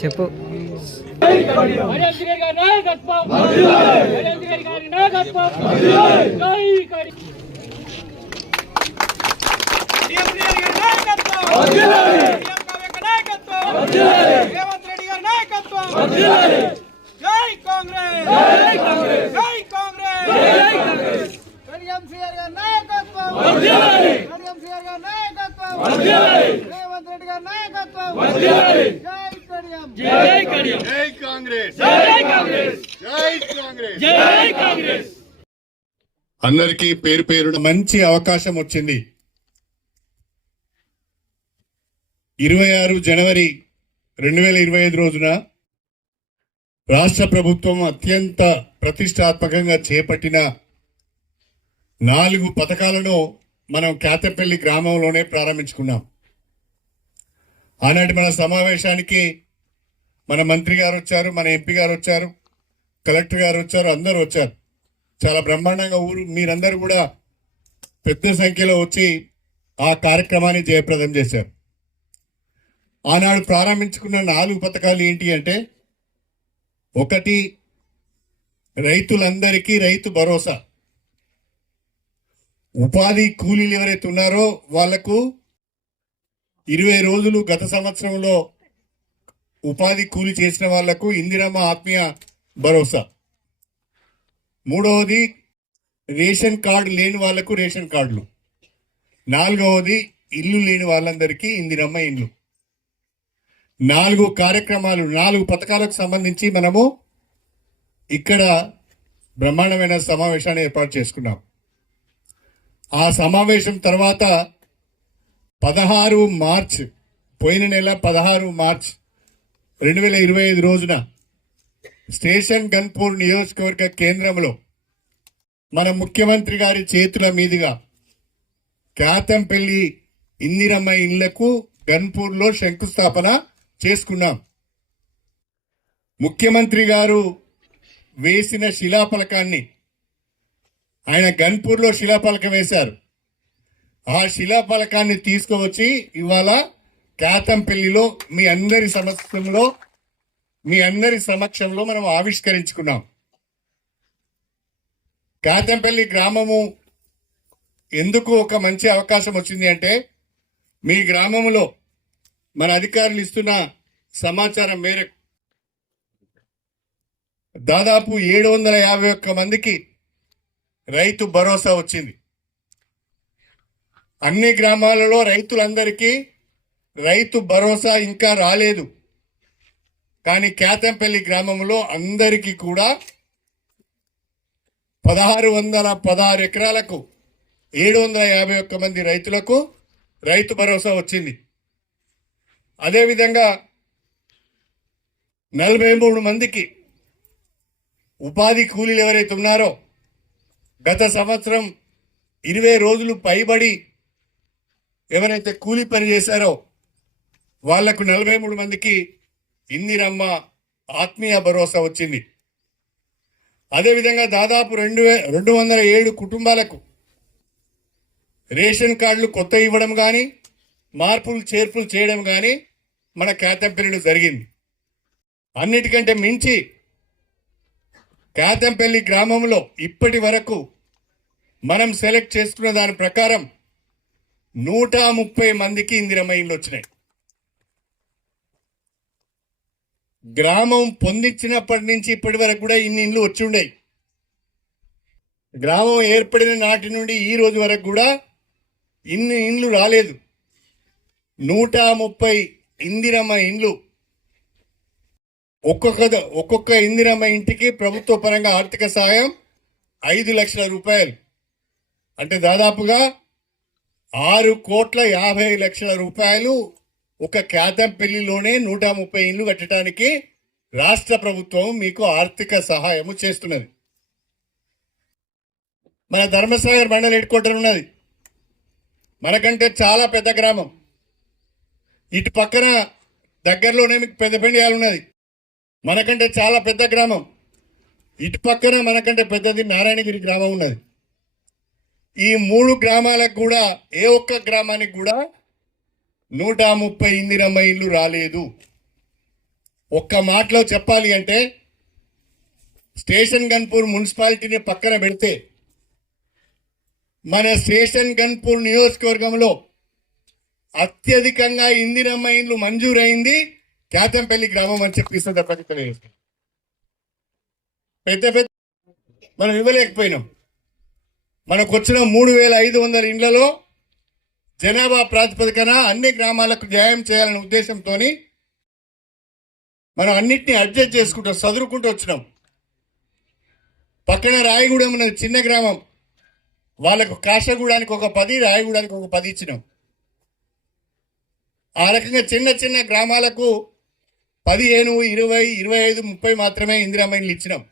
చెప్పు. రేవంత్ రెడ్డి గారి నాయకత్వం జై కాంగ్రెస్. జై కాంగ్రెస్ జై కాంగ్రెస్ కడియంసీఆర్ గారి నాయకత్వం కడియంసీఆర్ గారి నాయకత్వం రేవంత్ రెడ్డి గారి నాయకత్వం జై కడియం. జై కడి జై కాంగ్రెస్. జై కాంగ్రెస్. జై కాంగ్రెస్. జై కాంగ్రెస్. అందరికీ పేరు పేరున మంచి అవకాశం వచ్చింది. ఇరవై ఆరు జనవరి రెండు వేల ఇరవై ఐదు రోజున రాష్ట్ర ప్రభుత్వం అత్యంత ప్రతిష్టాత్మకంగా చేపట్టిన నాలుగు పథకాలను మనం కేతపల్లి గ్రామంలోనే ప్రారంభించుకున్నాం. ఆనాటి మన సమావేశానికి మన మంత్రి గారు వచ్చారు మన ఎంపీ గారు వచ్చారు కలెక్టర్ గారు వచ్చారు అందరూ వచ్చారు. చాలా బ్రహ్మాండంగా ఊరు మీరందరూ కూడా పెద్ద సంఖ్యలో వచ్చి ఆ కార్యక్రమాన్ని జయప్రదం చేశారు. ఆనాడు ప్రారంభించుకున్న నాలుగు పథకాలు ఏంటి అంటే ఒకటి రైతులందరికీ రైతు భరోసా. ఉపాధి కూలీలు ఎవరైతే ఉన్నారో వాళ్ళకు ఇరవై రోజులు గత సంవత్సరంలో ఉపాధి కూలి చేసిన వాళ్ళకు ఇందిరమ్మ ఆత్మీయ భరోసా. మూడవది రేషన్ కార్డు లేని వాళ్ళకు రేషన్ కార్డులు. నాలుగవది ఇల్లు లేని వాళ్ళందరికీ ఇందిరమ్మ ఇల్లు నాలుగు కార్యక్రమాలు నాలుగు పథకాలకు సంబంధించి మనము ఇక్కడ బ్రహ్మాండమైన సమావేశాన్ని ఏర్పాటు చేసుకున్నాం. ఆ సమావేశం తర్వాత పదహారు మార్చ్ పోయిన నెల పదహారు మార్చ్ రెండు వేల ఇరవై ఐదు రోజున స్టేషన్ గన్పూర్ నియోజకవర్గ కేంద్రంలో మన ముఖ్యమంత్రి గారి చేతుల మీదుగా కాతంపల్లి ఇందిరమ్మ ఇళ్ళకు గన్పూర్లో శంకుస్థాపన చేసుకున్నాం. ముఖ్యమంత్రి గారు వేసిన శిలాఫలకాన్ని ఆయన గన్పూర్లో శిలాఫలకం వేశారు. ఆ శిలాఫలకాన్ని తీసుకువచ్చి ఇవాళ కాతంపల్లిలో మీ అందరి సమక్షంలో మీ అందరి సమక్షంలో మనం ఆవిష్కరించుకున్నాం. కాతంపల్లి గ్రామము ఎందుకు ఒక మంచి అవకాశం వచ్చింది అంటే మీ గ్రామంలో మన అధికారులు ఇస్తున్న సమాచారం మేరకు. దాదాపు ఏడు వందల యాభై ఒక్క మందికి రైతు భరోసా వచ్చింది. అన్ని గ్రామాలలో రైతులందరికీ రైతు భరోసా ఇంకా రాలేదు. కానీ కేతంపల్లి గ్రామంలో అందరికీ కూడా పదహారు వందల పదహారు ఎకరాలకు ఏడు వందల యాభై ఒక్క మంది రైతులకు రైతు భరోసా వచ్చింది. అదేవిధంగా నలభై మూడు మందికి ఉపాధి కూలీలు ఎవరైతే ఉన్నారో గత సంవత్సరం ఇరవై రోజులు పైబడి ఎవరైతే కూలి పని చేశారో వాళ్ళకు నలభై మూడు మందికి ఇందిరమ్మ ఆత్మీయ భరోసా వచ్చింది. అదేవిధంగా దాదాపు రెండు వే రెండు వందల ఏడు కుటుంబాలకు రేషన్ కార్డులు కొత్త ఇవ్వడం కానీ మార్పులు చేర్పులు చేయడం కానీ మన కేతంపల్లిలో జరిగింది. అన్నిటికంటే మించి కాతంపల్లి గ్రామంలో ఇప్పటి వరకు మనం సెలెక్ట్ చేసుకున్న దాని ప్రకారం నూట ముప్పై మందికి ఇందిరమ్మ ఇళ్ళు వచ్చినాయి గ్రామం పొందించినప్పటి నుంచి ఇప్పటి వరకు కూడా ఇన్ని ఇండ్లు వచ్చి గ్రామం ఏర్పడిన నాటి నుండి ఈ రోజు వరకు కూడా ఇన్ని ఇండ్లు రాలేదు. నూట ముప్పై ఇందిరమ్మ ఇండ్లు. ఒక్కొక్క ఒక్కొక్క ఇందిరమ్మ ఇంటికి ప్రభుత్వ పరంగా ఆర్థిక సాయం ఐదు లక్షల రూపాయలు. అంటే దాదాపుగా ఆరు కోట్ల యాభై లక్షల రూపాయలు ఒక కేతంపల్లిలోనే నూట ముప్పై ఇండ్లు కట్టడానికి రాష్ట్ర ప్రభుత్వం మీకు ఆర్థిక సహాయము చేస్తున్నది. మన ధర్మసాగర్ మండలి హెడ్ క్వార్టర్ ఉన్నది. మనకంటే చాలా పెద్ద గ్రామం. ఇటు పక్కన దగ్గరలోనే మీకు పెద్దపెండియాలు ఉన్నది. మనకంటే చాలా పెద్ద గ్రామం. ఇటు పక్కన మనకంటే పెద్దది నారాయణగిరి గ్రామం ఉన్నది. ఈ మూడు గ్రామాలకు కూడా ఏ ఒక్క గ్రామానికి కూడా నూట ముప్పై ఇందిరమ్మ ఇల్లు రాలేదు. ఒక్క మాటలో చెప్పాలి అంటే స్టేషన్ గన్పూర్ మున్సిపాలిటీని పక్కన పెడితే మన స్టేషన్ గన్పూర్ నియోజకవర్గంలో అత్యధికంగా ఇందిరమ్మ ఇండ్లు మంజూరైంది కేతంపల్లి గ్రామం అని చెప్పి సందర్భంగా పెద్ద పెద్ద మనం ఇవ్వలేకపోయినాం. మనకు వచ్చిన మూడు వేల ఐదు వందల ఇండ్లలో జనాభా ప్రాతిపదికన అన్ని గ్రామాలకు న్యాయం చేయాలనే ఉద్దేశంతో మనం అన్నింటినీ అడ్జస్ట్ చేసుకుంటూ చదువుకుంటూ వచ్చినాం. పక్కన రాయగూడెం ఉన్నది చిన్న గ్రామం. వాళ్ళకు కాశగూడానికి ఒక పది రాయగూడానికి ఒక పది ఇచ్చినాం. ఆ రకంగా చిన్న చిన్న గ్రామాలకు పదిహేను ఇరవై ఇరవై ఐదు ముప్పై మాత్రమే ఇందిరామైన్లు ఇచ్చినాం.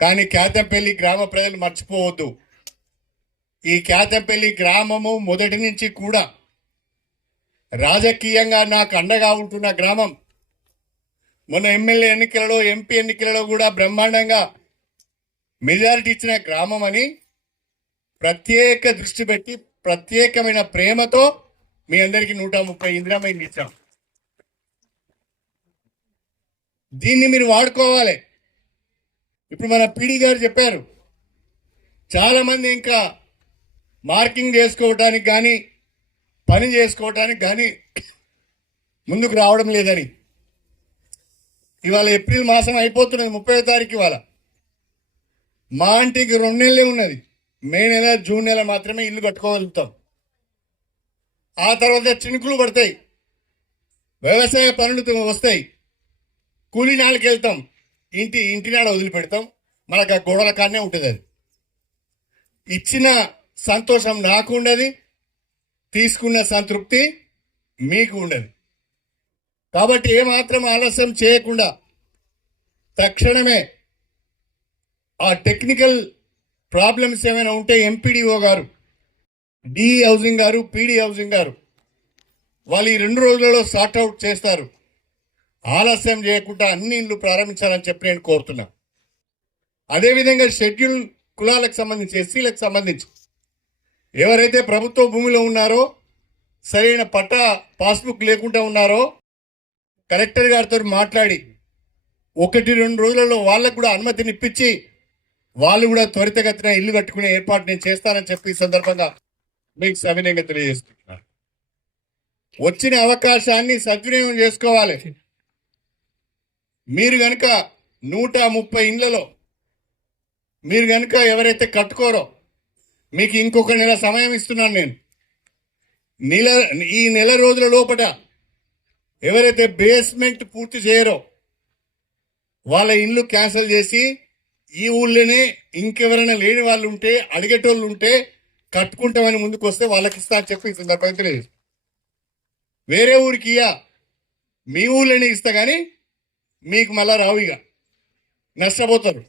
కానీ కేతంపల్లి గ్రామ ప్రజలు మర్చిపోవద్దు. ఈ కేతంపల్లి గ్రామము మొదటి నుంచి కూడా రాజకీయంగా నాకు అండగా ఉంటున్న గ్రామం. మొన్న ఎమ్మెల్యే ఎన్నికలలో ఎంపీ ఎన్నికలలో కూడా బ్రహ్మాండంగా మెజారిటీ ఇచ్చిన గ్రామం అని ప్రత్యేక దృష్టి పెట్టి ప్రత్యేకమైన ప్రేమతో మీ అందరికీ నూట ముప్పై ఇందిరామైంది ఇచ్చాం. దీన్ని మీరు వాడుకోవాలి. ఇప్పుడు మన పీడీ గారు చెప్పారు. చాలా మంది ఇంకా మార్కింగ్ చేసుకోవటానికి కానీ పని చేసుకోవటానికి కానీ ముందుకు రావడం లేదని. ఇవాళ ఏప్రిల్ మాసం అయిపోతున్నది ముప్పై తారీఖు ఇవాళ. మా ఇంటికి రెండు నెలలే ఉన్నది. మే నెల జూన్ నెల మాత్రమే ఇల్లు కట్టుకోగలుగుతాం. ఆ తర్వాత చినుకులు పడతాయి. వ్యవసాయ పనులు వస్తాయి. కూలీ నాళ్ళకి వెళ్తాం ఇంటి ఇంటినాడ వదిలిపెడతాం. మనకు ఆ గొడవల కానే ఉంటుంది అది. ఇచ్చిన సంతోషం నాకు ఉండదు తీసుకున్న సంతృప్తి మీకు ఉండదు. కాబట్టి ఏమాత్రం ఆలస్యం చేయకుండా తక్షణమే ఆ టెక్నికల్ ప్రాబ్లమ్స్ ఏమైనా ఉంటే MPDO garu D housing garu PD housing garu వాళ్ళు ఈ రెండు రోజులలో సార్ట్అవుట్ చేస్తారు. ఆలస్యం చేయకుండా అన్ని ఇండ్లు ప్రారంభించాలని చెప్పి నేను కోరుతున్నా. అదేవిధంగా షెడ్యూల్ కులాలకు సంబంధించి ఎస్సీలకు సంబంధించి ఎవరైతే ప్రభుత్వ భూమిలో ఉన్నారో సరైన పట్టా పాస్బుక్ లేకుండా ఉన్నారో కలెక్టర్ గారితో మాట్లాడి ఒకటి రెండు రోజులలో వాళ్ళకు కూడా అనుమతిని ఇప్పించి వాళ్ళు కూడా త్వరితగతిన ఇల్లు కట్టుకునే ఏర్పాటు నేను చేస్తానని చెప్పి ఈ సందర్భంగా మీకు సవినయంగా తెలియజేస్తున్నాను. వచ్చిన అవకాశాన్ని సద్వినియోగం చేసుకోవాలి. మీరు కనుక నూట ముప్పై ఇండ్లలో మీరు కనుక ఎవరైతే కట్టుకోరో మీకు ఇంకొక నెల సమయం ఇస్తున్నాను నేను. నెల ఈ నెల రోజుల లోపల ఎవరైతే బేస్మెంట్ పూర్తి చేయరో వాళ్ళ ఇల్లు క్యాన్సిల్ చేసి ఈ ఊళ్ళోనే ఇంకెవరైనా లేని వాళ్ళు ఉంటే అడిగేటోళ్ళు ఉంటే కట్టుకుంటామని ముందుకు వస్తే వాళ్ళకి ఇస్తా అని చెప్పి సందర్భంగా తెలియదు వేరే ఊరికి ఇయ్య. మీ ఊళ్ళోనే ఇస్తా కానీ మీకు మళ్ళా రావు ఇక. నష్టపోతారు.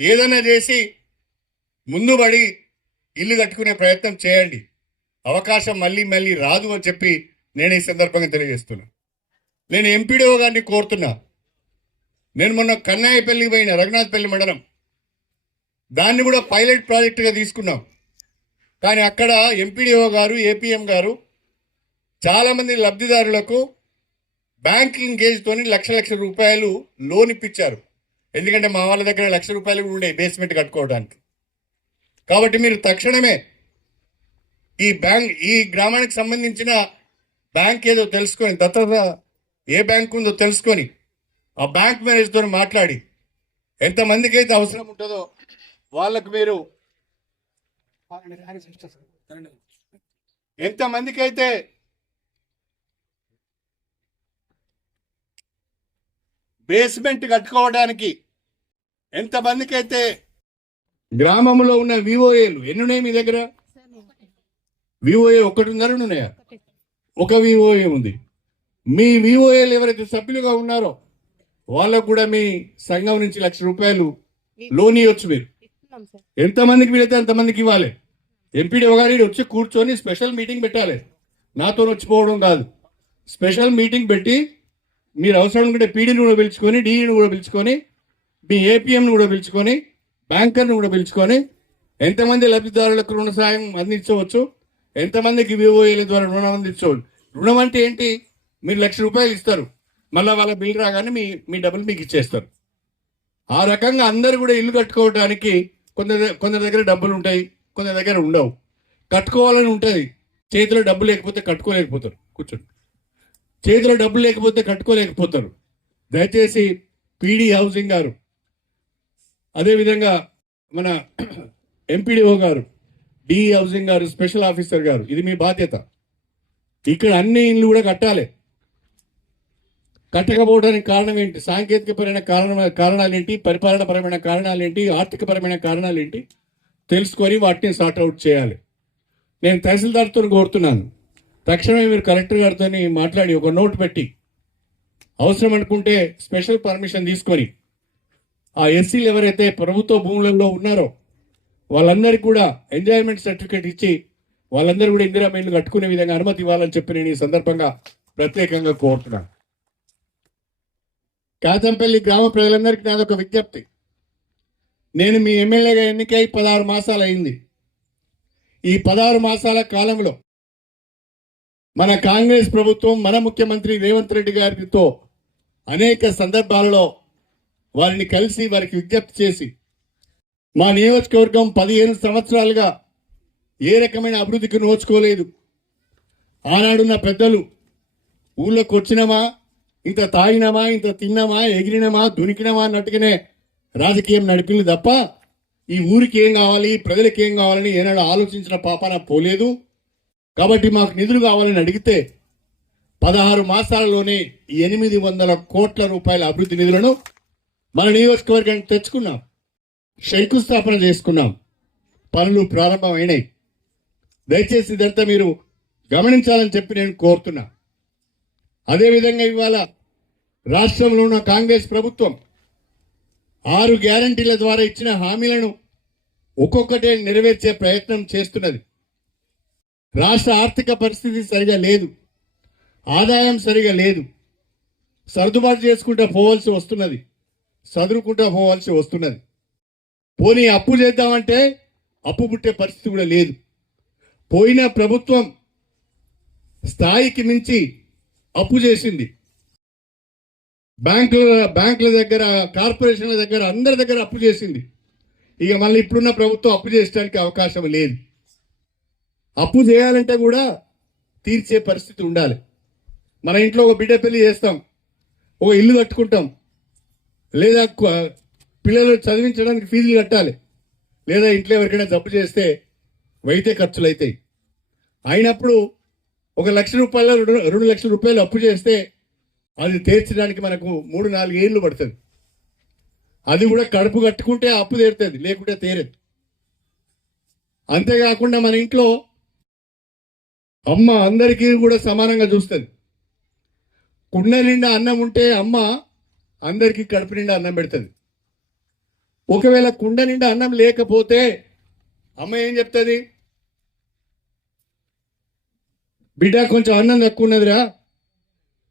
ఏదైనా చేసి ముందు పడి ఇల్లు కట్టుకునే ప్రయత్నం చేయండి. అవకాశం మళ్ళీ మళ్ళీ రాదు అని చెప్పి నేను ఈ సందర్భంగా తెలియజేస్తున్నా. నేను ఎంపీడీఓ గారిని కోరుతున్నా. నేను మొన్న కన్నాయపల్లికి పోయిన రఘునాథపల్లి మండలం. దాన్ని కూడా పైలట్ ప్రాజెక్టుగా తీసుకున్నాం. కానీ అక్కడ ఎంపీడీఓ గారు ఏపీఎం గారు చాలామంది లబ్ధిదారులకు బ్యాంకింగ్ తోని లక్ష లక్ష రూపాయలు లోన్ ఇప్పించారు ఎందుకంటే మా వాళ్ళ దగ్గర లక్ష రూపాయలు కూడా ఉండే బేస్మెంట్ కట్టుకోవడానికి. కాబట్టి మీరు తక్షణమే ఈ బ్యాంక్ ఈ గ్రామానికి సంబంధించిన బ్యాంక్ ఏదో తెలుసుకొని దత్తత ఏ బ్యాంక్ ఉందో తెలుసుకొని ఆ బ్యాంక్ మేనేజ్తో మాట్లాడి ఎంతమందికి అయితే అవసరం ఉంటుందో వాళ్ళకు మీరు ఎంతమందికి అయితే బేస్మెంట్ కట్టుకోవడానికి ఎంతమందికి అయితే గ్రామంలో ఉన్న వివోఏలు ఎన్ని ఉన్నాయి మీ దగ్గర? వివోఏ ఒకటి ఉన్నాయా ఒక వివోఏ ఉంది. మీ వివోఏలు ఎవరైతే సభ్యులుగా ఉన్నారో వాళ్ళకు కూడా మీ సంఘం నుంచి లక్ష రూపాయలు లోన్ ఇవ్వచ్చు మీరు. ఎంతమందికి వీలైతే అంతమందికి ఇవ్వాలి. ఎంపీడీ గారు వచ్చి కూర్చొని స్పెషల్ మీటింగ్ పెట్టాలి. నాతో వచ్చిపోవడం కాదు. స్పెషల్ మీటింగ్ పెట్టి మీరు అవసరం అనుకుంటే పీడీని కూడా పిలుచుకొని డీఈని కూడా పిలుచుకొని మీ ఏపీఎంని కూడా పిలుచుకొని బ్యాంకర్ని కూడా పిలుచుకొని ఎంతమంది లబ్ధిదారులకు రుణ సాయం అందించవచ్చు ఎంతమందికి వివోఏల ద్వారా రుణం అందించవచ్చు. రుణం అంటే ఏంటి? మీరు లక్ష రూపాయలు ఇస్తారు. మళ్ళీ వాళ్ళ బిల్ రాగానే మీ మీ డబ్బులు మీకు ఇచ్చేస్తారు. ఆ రకంగా అందరు కూడా ఇల్లు కట్టుకోవడానికి కొందరి కొందరి దగ్గర డబ్బులు ఉంటాయి కొందరి దగ్గర ఉండవు. కట్టుకోవాలని ఉంటుంది. చేతిలో డబ్బు లేకపోతే కట్టుకోలేకపోతారు. కూర్చోండి. చేతిలో డబ్బులు లేకపోతే కట్టుకోలేకపోతారు. దయచేసి పీడీ హౌసింగ్ గారు అదేవిధంగా మన MPDO garu D housing garu special officer garu ఇది మీ బాధ్యత. ఇక్కడ అన్ని ఇల్లు కూడా కట్టాలి. కట్టకపోవడానికి కారణం ఏంటి? సాంకేతికపరమైన కారణ కారణాలు ఏంటి పరిపాలనపరమైన కారణాలేంటి? ఆర్థికపరమైన కారణాలు ఏంటి తెలుసుకొని వాటిని సార్ట్అవుట్ చేయాలి. నేను తహసీల్దార్తో కోరుతున్నాను. తక్షణమే మీరు కలెక్టర్ గారితో మాట్లాడి ఒక నోట్ పెట్టి అవసరం అనుకుంటే స్పెషల్ పర్మిషన్ తీసుకొని ఆ ఎస్సీలు ఎవరైతే ప్రభుత్వ భూములలో ఉన్నారో వాళ్ళందరికీ కూడా ఎంజాయ్మెంట్ సర్టిఫికేట్ ఇచ్చి వాళ్ళందరూ కూడా ఇందిరా ఇల్లు కట్టుకునే విధంగా అనుమతి ఇవ్వాలని చెప్పి నేను ఈ సందర్భంగా ప్రత్యేకంగా కోరుతున్నాను. కాచంపల్లి గ్రామ ప్రజలందరికీ నాదొక విజ్ఞప్తి. నేను మీ ఎమ్మెల్యేగా ఎన్నికై పదహారు మాసాలు అయింది ఈ పదహారు మాసాల కాలంలో మన కాంగ్రెస్ ప్రభుత్వం మన ముఖ్యమంత్రి రేవంత్ రెడ్డి గారితో అనేక సందర్భాలలో వారిని కలిసి వారికి విజ్ఞప్తి చేసి మా నియోజకవర్గం పదిహేను సంవత్సరాలుగా ఏ రకమైన అభివృద్ధికి నోచుకోలేదు. ఆనాడున్న పెద్దలు ఊళ్ళోకి వచ్చినామా ఇంత తాగినామా ఇంత తిన్నామా ఎగిరినామా దునికినామా అన్నట్టుగానే రాజకీయం నడిపింది తప్ప ఈ ఊరికి ఏం కావాలి ప్రజలకి ఏం కావాలని ఏనాడు ఆలోచించిన పాపాన పోలేదు. కాబట్టి మాకు నిధులు కావాలని అడిగితే పదహారు మాసాలలోనే ఎనిమిది వందల కోట్ల రూపాయల అభివృద్ధి నిధులను మన నియోజకవర్గానికి తెచ్చుకున్నాం. శంకుస్థాపన చేసుకున్నాం. పనులు ప్రారంభమైనాయి. దయచేసి ఇదంతా మీరు గమనించాలని చెప్పి నేను కోరుతున్నా. అదేవిధంగా ఇవాళ రాష్ట్రంలో ఉన్న కాంగ్రెస్ ప్రభుత్వం ఆరు గ్యారంటీల ద్వారా ఇచ్చిన హామీలను ఒక్కొక్కటే నెరవేర్చే ప్రయత్నం చేస్తున్నది. రాష్ట్ర ఆర్థిక పరిస్థితి సరిగా లేదు. ఆదాయం సరిగా లేదు. సర్దుబాటు చేసుకుంటూ పోవాల్సి వస్తున్నది. చదువుకుంటూ పోవాల్సి వస్తున్నది. పోనీ అప్పు చేద్దామంటే అప్పు పుట్టే పరిస్థితి కూడా లేదు. పోయిన ప్రభుత్వం స్థాయికి మించి అప్పు చేసింది. బ్యాంకుల బ్యాంకుల దగ్గర కార్పొరేషన్ల దగ్గర అందరి దగ్గర అప్పు చేసింది. ఇక మళ్ళీ ఇప్పుడున్న ప్రభుత్వం అప్పు చేయడానికి అవకాశం లేదు. అప్పు చేయాలంటే కూడా తీర్చే పరిస్థితి ఉండాలి. మన ఇంట్లో ఒక బిడ్డ పెళ్ళి చేస్తాం ఒక ఇల్లు కట్టుకుంటాం లేదా పిల్లలు చదివించడానికి ఫీజులు కట్టాలి లేదా ఇంట్లో ఎవరికైనా జబ్బు చేస్తే వైద్య ఖర్చులు అవుతాయి అయినప్పుడు ఒక లక్ష రూపాయల రెండు రెండు లక్షల రూపాయలు అప్పు చేస్తే అది తీర్చడానికి మనకు మూడు నాలుగు ఏళ్ళు పడుతుంది. అది కూడా కడుపు కట్టుకుంటే అప్పు తీరుతుంది లేకుంటే తీరదు. అంతేకాకుండా మన ఇంట్లో అమ్మ అందరికీ కూడా సమానంగా చూస్తుంది. కుండ నిండా అన్నం ఉంటే అమ్మ అందరికీ కడుపు నిండా అన్నం పెడుతుంది. ఒకవేళ కుండ నిండా అన్నం లేకపోతే అమ్మ ఏం చెప్తుంది? బిడ్డ కొంచెం అన్నం తక్కువ ఉన్నదిరా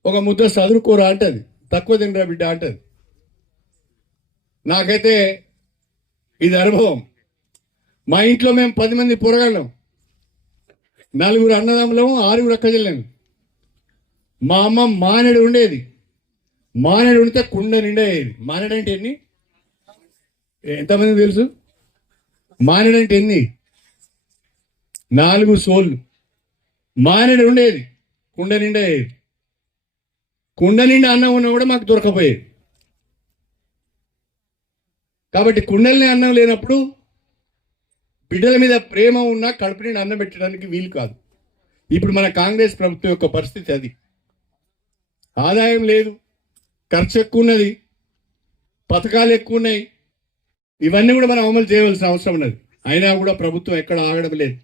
ఒక ముద్ద చదువుకోరా అంటది. తక్కువ తినరా బిడ్డ అంటది. నాకైతే ఇది అనుభవం. మా ఇంట్లో మేము పది మంది పొరగాళ్ళం. నలుగురు అన్నదమ్ములము ఆరుగురు అక్కజల్లాము మా అమ్మ మానేడు ఉండేది. మానేడు ఉంటే కుండ నిండేది మానేడు అంటే ఎన్ని? ఎంతమంది తెలుసు? మానేడు అంటే ఎన్ని? నాలుగు సోళ్ళు. మానేడు ఉండేది. కుండ నిండేది కుండ నిండా అన్నం ఉన్నా కూడా మాకు దొరకపోయేది. కాబట్టి కుండల్ని అన్నం లేనప్పుడు బిడ్డల మీద ప్రేమ ఉన్నా కడుపు నిండా అన్నం పెట్టడానికి వీలు కాదు. ఇప్పుడు మన కాంగ్రెస్ ప్రభుత్వం యొక్క పరిస్థితి అది. ఆదాయం లేదు ఖర్చు ఎక్కువ ఉన్నది పథకాలు ఎక్కువ ఉన్నాయి. ఇవన్నీ కూడా మనం అమలు చేయవలసిన అవసరం ఉన్నది. అయినా కూడా ప్రభుత్వం ఎక్కడ ఆగడం లేదు.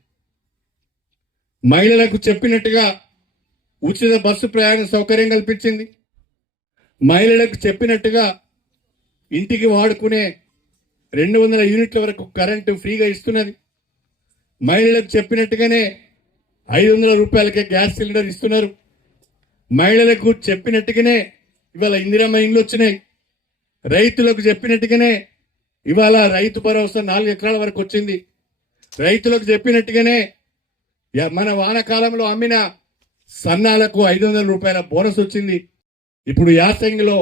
మహిళలకు చెప్పినట్టుగా ఉచిత బస్సు ప్రయాణ సౌకర్యం కల్పించింది. మహిళలకు చెప్పినట్టుగా ఇంటికి వాడుకునే రెండు వందల యూనిట్ల వరకు కరెంటు ఫ్రీగా ఇస్తున్నది. మహిళలకు చెప్పినట్టుగానే ఐదు వందల రూపాయలకే గ్యాస్ సిలిండర్ ఇస్తున్నారు. మహిళలకు చెప్పినట్టుగానే ఇవాళ ఇందిరమ్మ ఇండ్లు వచ్చినాయి. రైతులకు చెప్పినట్టుగానే ఇవాళ రైతు భరోసా నాలుగు ఎకరాల వరకు వచ్చింది. రైతులకు చెప్పినట్టుగానే మన వానకాలంలో అమ్మిన సన్నాలకు ఐదు వందల రూపాయల బోనస్ వచ్చింది. ఇప్పుడు యాసంగిలో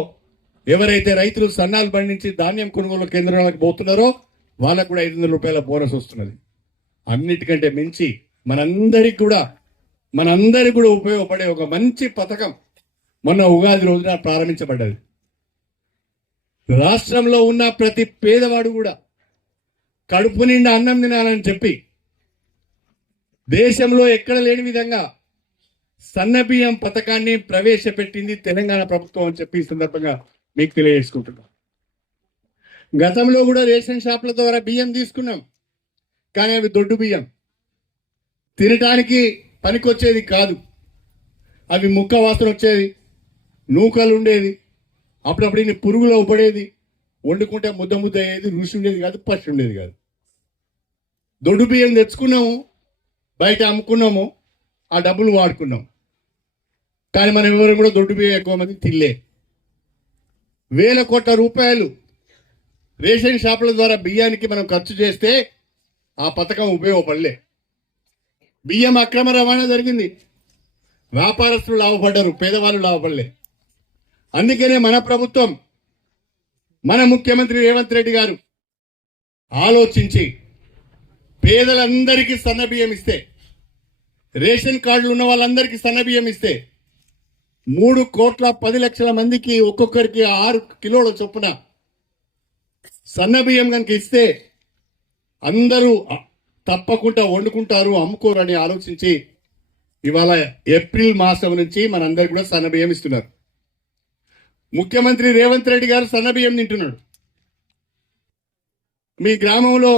ఎవరైతే రైతులు సన్నాలు పండించి ధాన్యం కొనుగోలు కేంద్రాలకు పోతున్నారో వాళ్ళకు కూడా ఐదు వందల రూపాయల బోనస్ వస్తున్నది. అన్నిటికంటే మించి మనందరికి కూడా మనందరికి కూడా ఉపయోగపడే ఒక మంచి పథకం మొన్న ఉగాది రోజున ప్రారంభించబడ్డది. రాష్ట్రంలో ఉన్న ప్రతి పేదవాడు కూడా కడుపు నిండా అన్నం తినాలని చెప్పి దేశంలో ఎక్కడ లేని విధంగా సన్నబియ్యం పథకాన్ని ప్రవేశపెట్టింది తెలంగాణ ప్రభుత్వం అని చెప్పి ఈ సందర్భంగా మీకు తెలియజేసుకుంటున్నాం. గతంలో కూడా రేషన్ షాప్ల ద్వారా బియ్యం తీసుకున్నాం. కానీ అవి దొడ్డు బియ్యం. తినటానికి పనికొచ్చేది కాదు. అవి ముక్క వాసన వచ్చేది నూకలు ఉండేది అప్పుడప్పుడు ఇన్ని పురుగులో పడేది వండుకుంటే ముద్ద ముద్ద అయ్యేది రుచి ఉండేది కాదు పచ్చి ఉండేది కాదు. దొడ్డు బియ్యం తెచ్చుకున్నాము బయట అమ్ముకున్నాము ఆ డబ్బులు వాడుకున్నాం కానీ మనం ఎవరు కూడా దొడ్డు బియ్యం ఎక్కువ మంది తిల్లే వేల కోట్ల రూపాయలు రేషన్ షాపుల ద్వారా బియ్యానికి మనం ఖర్చు చేస్తే ఆ పథకం ఉపయోగపడలే. బియ్యం అక్రమ రవాణా జరిగింది. వ్యాపారస్తులు లాభపడ్డారు పేదవాళ్ళు లాభపడలే. అందుకనే మన ప్రభుత్వం మన ముఖ్యమంత్రి రేవంత్ రెడ్డి గారు ఆలోచించి పేదలందరికీ సన్న బియ్యం ఇస్తే రేషన్ కార్డులు ఉన్న వాళ్ళందరికీ సన్న బియ్యం ఇస్తే మూడు కోట్ల పది లక్షల మందికి ఒక్కొక్కరికి ఆరు కిలోల చొప్పున సన్న బియ్యం కనుక ఇస్తే అందరూ తప్పకుండా వండుకుంటారు అమ్ముకోరని ఆలోచించి ఇవాళ ఏప్రిల్ మాసం నుంచి మనందరికి కూడా సన్న బియ్యం ఇస్తున్నారు. ముఖ్యమంత్రి రేవంత్ రెడ్డి గారు సన్న బియ్యం తింటున్నాడు. మీ గ్రామంలో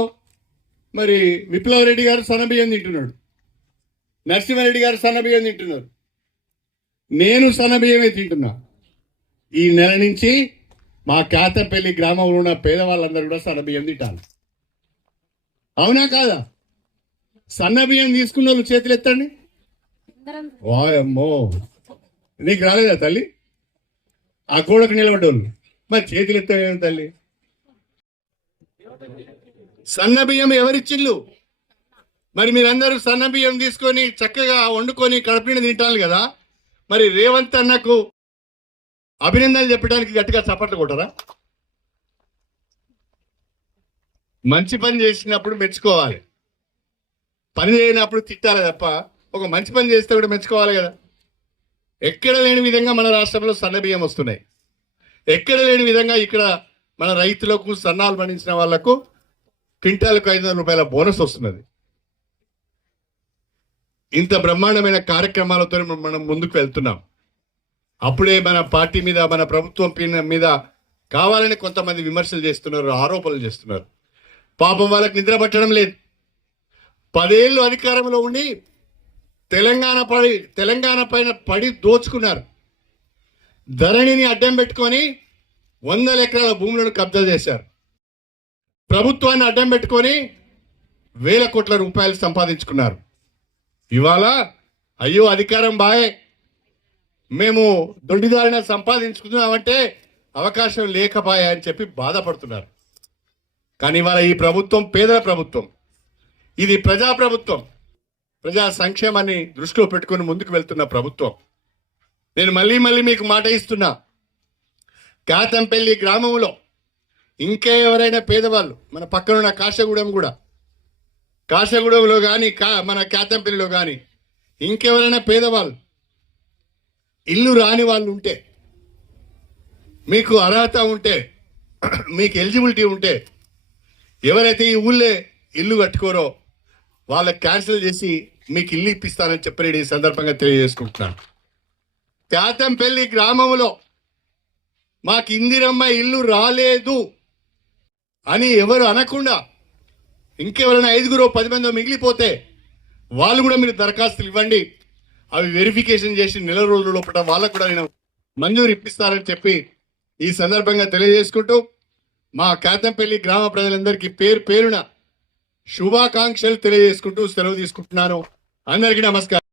మరి విప్లవరెడ్డి గారు సన్న బియ్యం తింటున్నాడు. నరసింహారెడ్డి గారు సన్న బియ్యం తింటున్నారు. నేను సన్న బియ్యమే తింటున్నా. ఈ నెల నుంచి మా కాతపల్లి గ్రామంలో ఉన్న పేదవాళ్ళందరూ కూడా సన్న బియ్యం తింటాను అవునా కాదా? సన్న బియ్యం తీసుకున్న వాళ్ళు చేతులు ఎత్తండి. వాయమ్మో. నీకు రాలేదా తల్లి? ఆ గోడకు నిలబడ్డోళ్ళు. మరి చేతులు ఎత్తవేం తల్లి. సన్న బియ్యం ఎవరిచ్చిళ్ళు? మరి మీరందరూ సన్న బియ్యం తీసుకొని చక్కగా వండుకొని కడుపుని తింటాను కదా? మరి రేవంత్ అన్నకు అభినందనలు చెప్పడానికి గట్టిగా చప్పట్లు కొట్టరా? మంచి పని చేసినప్పుడు మెచ్చుకోవాలి. పని చేయనప్పుడు తిట్టాలి తప్ప ఒక మంచి పని చేస్తే కూడా మెచ్చుకోవాలి కదా. ఎక్కడ లేని విధంగా మన రాష్ట్రంలో సన్న బియ్యం వస్తున్నాయి. ఎక్కడ లేని విధంగా ఇక్కడ మన రైతులకు సన్నాలు పండించిన వాళ్ళకు క్వింటాలకు ఐదు వందల రూపాయల బోనస్ వస్తున్నది. ఇంత బ్రహ్మాండమైన కార్యక్రమాలతో మనం ముందుకు వెళ్తున్నాం. అప్పుడే మన పార్టీ మీద మన ప్రభుత్వం మీద కావాలని కొంతమంది విమర్శలు చేస్తున్నారు ఆరోపణలు చేస్తున్నారు. పాపం వాళ్ళకి నిద్ర పట్టడం లేదు. పదేళ్ళు అధికారంలో ఉండి తెలంగాణ పడి తెలంగాణ పైన పడి దోచుకున్నారు. ధరణిని అడ్డం పెట్టుకొని వందల ఎకరాల భూములను కబ్జా చేశారు. ప్రభుత్వాన్ని అడ్డం పెట్టుకొని వేల కోట్ల రూపాయలు సంపాదించుకున్నారు. ఇవాళ అయ్యో అధికారం బాయే. మేము దొడ్డిదారిన సంపాదించుకున్నామంటే అవకాశం లేకపాయా అని చెప్పి బాధపడుతున్నారు. కానీ ఇవాళ ఈ ప్రభుత్వం పేదల ప్రభుత్వం. ఇది ప్రజా ప్రభుత్వం. ప్రజా సంక్షేమాన్ని దృష్టిలో పెట్టుకుని ముందుకు వెళ్తున్న ప్రభుత్వం. నేను మళ్ళీ మళ్ళీ మీకు మాట ఇస్తున్నా. కాతంపల్లి గ్రామంలో ఇంకా ఎవరైనా పేదవాళ్ళు మన పక్కనున్న కాశగూడెం కూడా కాశగూడెంలో కానీ కా మన కాతంపల్లిలో కానీ ఇంకెవరైనా పేదవాళ్ళు ఇల్లు రాని వాళ్ళు ఉంటే మీకు అర్హత ఉంటే మీకు ఎలిజిబిలిటీ ఉంటే ఎవరైతే ఈ ఊళ్ళే ఇల్లు కట్టుకోరో వాళ్ళకి క్యాన్సిల్ చేసి మీకు ఇల్లు ఇప్పిస్తానని చెప్పి ఈ సందర్భంగా తెలియజేసుకుంటున్నాను. కాతంపల్లి గ్రామంలో మాకు ఇందిరమ్మ ఇల్లు రాలేదు అని ఎవరు అనకుండా ఇంకెవరైనా ఐదుగురు పది మందో మిగిలిపోతే వాళ్ళు కూడా మీరు దరఖాస్తులు ఇవ్వండి. అవి వెరిఫికేషన్ చేసి నెల రోజుల లోపల వాళ్ళకు కూడా నేను మంజూరు ఇప్పిస్తారని చెప్పి ఈ సందర్భంగా తెలియజేసుకుంటూ మా కాతంపల్లి గ్రామ ప్రజలందరికీ పేరు పేరున శుభాకాంక్షలు తెలియజేసుకుంటూ సెలవు తీసుకుంటున్నాను. అందరికీ నమస్కారం.